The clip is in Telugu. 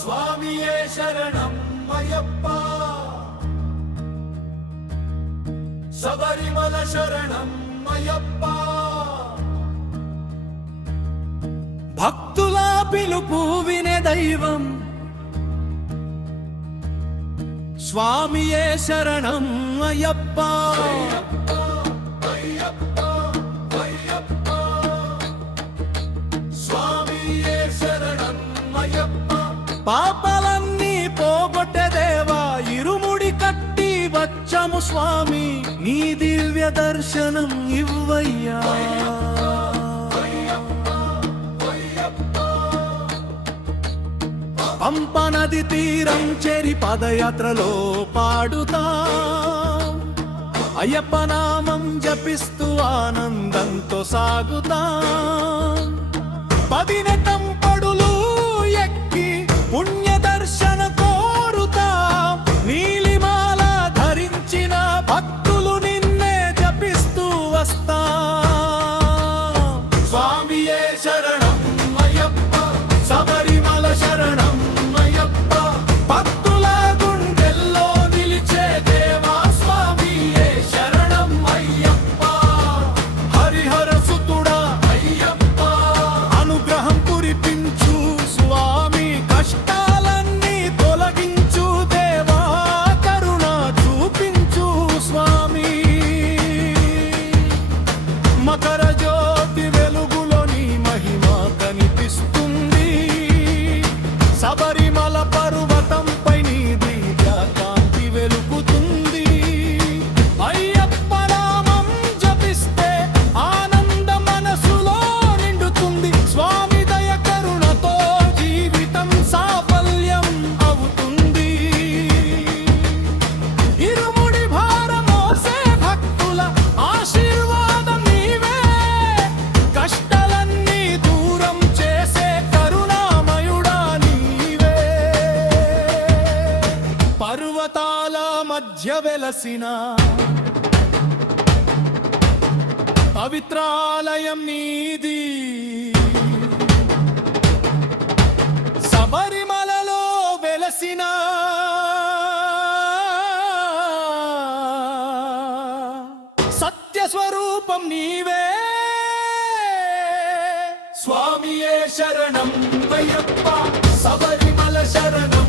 స్వామియే శరణం అయ్యప్ప, శబరిమల శరణం అయ్యప్ప. భక్తుల పిలుపు వినే దైవం స్వామియే శరణం అయ్యప్ప. స్వామియే శరణం అయ్యప్ప. పాపాలన్నీ పోగొట్టే దేవా, ఇరుముడి కట్టి వచ్చాము స్వామి, నీ దివ్య దర్శనం ఇవ్వయ్యా. పంప నది తీరం చేరి పదయాత్రలో పాడుతా, అయ్యప్ప నామం జపిస్తూ ఆనందంతో సాగుతా. 10 తంపడులు ఎక్కి పుణ్య దర్శన కోరుతా, నీలిమాల ధరించిన భక్తులు నిన్నే జపిస్తూ వస్తా. స్వామియే శరణం అయ్యప్ప, శబరిమల శరణం అయ్యప్ప. భక్తుల గుండెల్లో నిలిచే దేవా స్వామియే శరణం అయ్యప్ప. హరిహర సుతుడా అయ్యప్ప, అనుగ్రహం కురిపించు స్వామి, కష్టాలన్నీ తొలగించు దేవా, కరుణ చూపించు స్వామి. మకర జ్యోతి వెలుగులో నీ మహిమ కనిపిస్తుంది, శబరిమల పర్వతంపై నీ దివ్య కాంతి వెలుగుతుంది. అయ్యప్ప నామం జపిస్తే ఆనంద మనసులో నిండుతుంది, స్వామి దయ కరుణతో జీవితం సాఫల్యం అవుతుంది. ఇరుముడి భారమోసే భక్తుల ఆశీర్వాదం నీవే, కష్టాలన్నీ దూరం చేసే కరుణామయుడా నీవే. పర్వతాల మధ్య వెలసిన పవిత్రాలయం నీది, శబరిమలలో వెలసిన సత్య స్వరూపం నీవే. స్వామియే శరణం అయ్యప్ప, శబరిమల శరణం